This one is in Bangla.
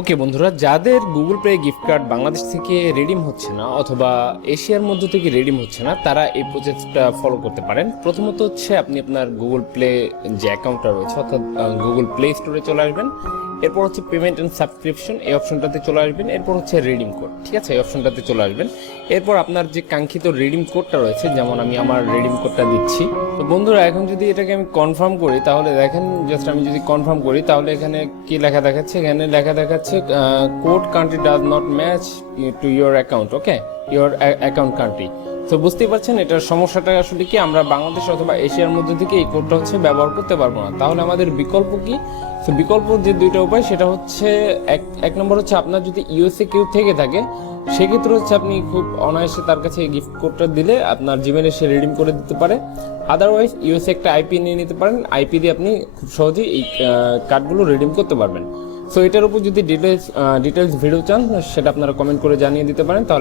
ওকে বন্ধুরা, যাদের Google play gift card Bangladesh থেকে রিডিম হচ্ছে না অথবা এশিয়ার মধ্যে থেকে রিডিম হচ্ছে না, তারা এই প্রসেসটা ফলো করতে পারেন। প্রথমত হচ্ছে আপনি আপনার গুগল প্লে যে অ্যাকাউন্টটা রয়েছে অর্থাৎ গুগল প্লে স্টোরে চলে আসবেন। এরপর হচ্ছে পেমেন্ট অ্যান্ড সাবস্ক্রিপশন, এই অপশনটাতে চলে আসবেন। এরপর হচ্ছে রিডিম কোড, ঠিক আছে, এই অপশনটাতে চলে আসবেন। এরপর আপনার যে কাঙ্ক্ষিত রিডিম কোডটা রয়েছে, যেমন আমি আমার রিডিম কোডটা দিচ্ছি। তো বন্ধুরা, এখন যদি এটাকে আমি কনফার্ম করি তাহলে দেখেন, জাস্ট আমি যদি কনফার্ম করি তাহলে এখানে কি লেখা দেখাচ্ছে, এখানে লেখা দেখাচ্ছে code country does not match to your account, okay, your account country. তো বুঝতেই পারছেন এটার সমস্যাটা আসলে কি, আমরা বাংলাদেশ অথবা এশিয়ার মধ্যে থেকে এই কোডটা হচ্ছে ব্যবহার করতে পারবো না। তাহলে আমাদের বিকল্প কি? তো বিকল্প যে দুইটা উপায়, সেটা হচ্ছে এক নম্বর হচ্ছে আপনার যদি ইউএসএ কেউ থেকে থাকে, সেক্ষেত্রে হচ্ছে আপনি খুব অনায়াসে তার কাছে গিফট কোডটা দিলে আপনার জিমেলে সে রিডিম করে দিতে পারে। আদারওয়াইজ ইউএসএ একটা আইপি নিয়ে নিতে পারেন, আইপি দিয়ে আপনি খুব সহজেই এই কার্ডগুলো রিডিম করতে পারবেন। সো এটার উপর যদি ডিটেলস ভিডিও চান, সেটা আপনারা কমেন্ট করে জানিয়ে দিতে পারেন। তাহলে